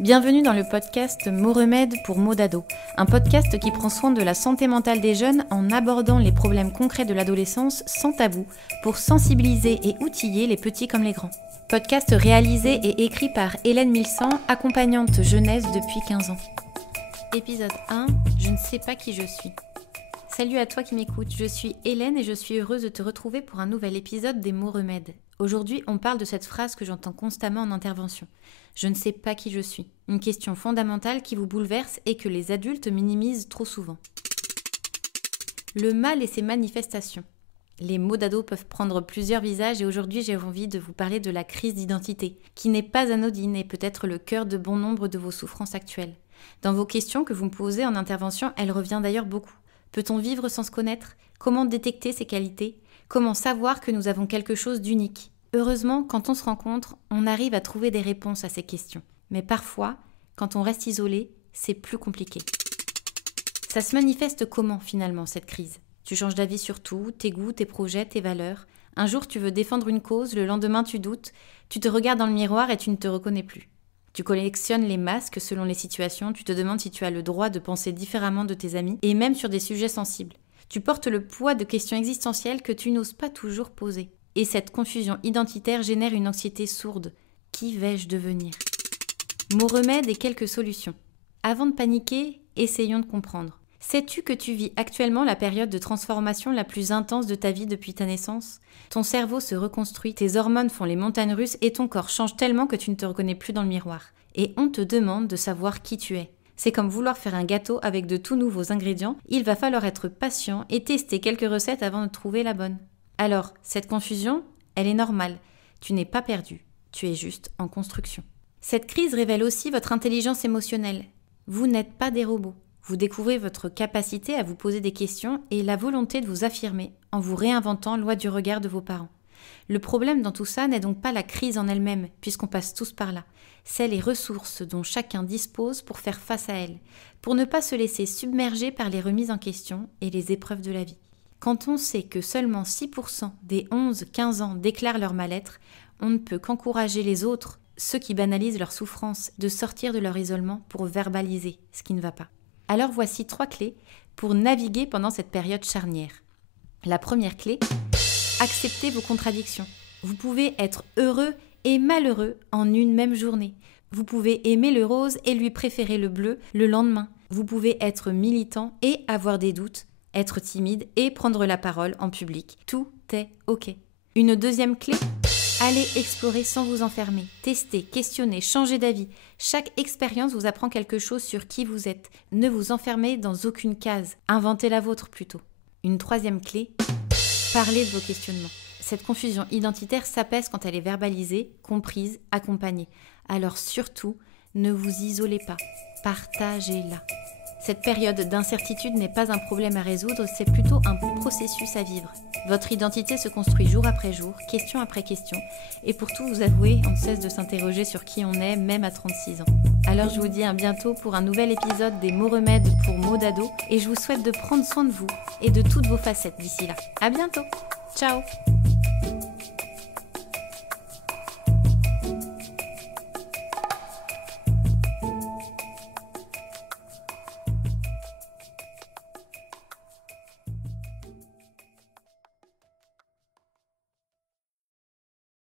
Bienvenue dans le podcast Mots Remèdes pour mots d'ado, un podcast qui prend soin de la santé mentale des jeunes en abordant les problèmes concrets de l'adolescence sans tabou pour sensibiliser et outiller les petits comme les grands. Podcast réalisé et écrit par Hélène Milsan, accompagnante jeunesse depuis 15 ans. Épisode 1, je ne sais pas qui je suis. Salut à toi qui m'écoutes, je suis Hélène et je suis heureuse de te retrouver pour un nouvel épisode des Mots Remèdes. Aujourd'hui, on parle de cette phrase que j'entends constamment en intervention. Je ne sais pas qui je suis. Une question fondamentale qui vous bouleverse et que les adultes minimisent trop souvent. Le mal et ses manifestations. Les mots d'ado peuvent prendre plusieurs visages et aujourd'hui j'ai envie de vous parler de la crise d'identité, qui n'est pas anodine et peut être le cœur de bon nombre de vos souffrances actuelles. Dans vos questions que vous me posez en intervention, elle revient d'ailleurs beaucoup. Peut-on vivre sans se connaître ? Comment détecter ses qualités ? Comment savoir que nous avons quelque chose d'unique ? Heureusement, quand on se rencontre, on arrive à trouver des réponses à ces questions. Mais parfois, quand on reste isolé, c'est plus compliqué. Ça se manifeste comment finalement cette crise ? Tu changes d'avis sur tout, tes goûts, tes projets, tes valeurs. Un jour tu veux défendre une cause, le lendemain tu doutes, tu te regardes dans le miroir et tu ne te reconnais plus. Tu collectionnes les masques selon les situations, tu te demandes si tu as le droit de penser différemment de tes amis et même sur des sujets sensibles. Tu portes le poids de questions existentielles que tu n'oses pas toujours poser. Et cette confusion identitaire génère une anxiété sourde. Qui vais-je devenir ? Mots remèdes et quelques solutions. Avant de paniquer, essayons de comprendre. Sais-tu que tu vis actuellement la période de transformation la plus intense de ta vie depuis ta naissance ? Ton cerveau se reconstruit, tes hormones font les montagnes russes et ton corps change tellement que tu ne te reconnais plus dans le miroir. Et on te demande de savoir qui tu es. C'est comme vouloir faire un gâteau avec de tout nouveaux ingrédients, il va falloir être patient et tester quelques recettes avant de trouver la bonne. Alors, cette confusion, elle est normale. Tu n'es pas perdu, tu es juste en construction. Cette crise révèle aussi votre intelligence émotionnelle. Vous n'êtes pas des robots. Vous découvrez votre capacité à vous poser des questions et la volonté de vous affirmer en vous réinventant loi du regard de vos parents. Le problème dans tout ça n'est donc pas la crise en elle-même, puisqu'on passe tous par là. C'est les ressources dont chacun dispose pour faire face à elle, pour ne pas se laisser submerger par les remises en question et les épreuves de la vie. Quand on sait que seulement 6% des 11-15 ans déclarent leur mal-être, on ne peut qu'encourager les autres, ceux qui banalisent leur souffrance, de sortir de leur isolement pour verbaliser ce qui ne va pas. Alors voici 3 clés pour naviguer pendant cette période charnière. La première clé, acceptez vos contradictions. Vous pouvez être heureux et malheureux en une même journée. Vous pouvez aimer le rose et lui préférer le bleu le lendemain. Vous pouvez être militant et avoir des doutes, être timide et prendre la parole en public. Tout est OK. Une deuxième clé, allez explorer sans vous enfermer. Testez, questionnez, changez d'avis. Chaque expérience vous apprend quelque chose sur qui vous êtes. Ne vous enfermez dans aucune case. Inventez la vôtre plutôt. Une troisième clé, parlez de vos questionnements. Cette confusion identitaire s'apaise quand elle est verbalisée, comprise, accompagnée. Alors surtout, ne vous isolez pas. Partagez-la. Cette période d'incertitude n'est pas un problème à résoudre, c'est plutôt un processus à vivre. Votre identité se construit jour après jour, question après question, et pour tout vous avouer, on ne cesse de s'interroger sur qui on est, même à 36 ans. Alors je vous dis à bientôt pour un nouvel épisode des Mots Remèdes pour mots d'ado, et je vous souhaite de prendre soin de vous et de toutes vos facettes d'ici là. À bientôt. Ciao.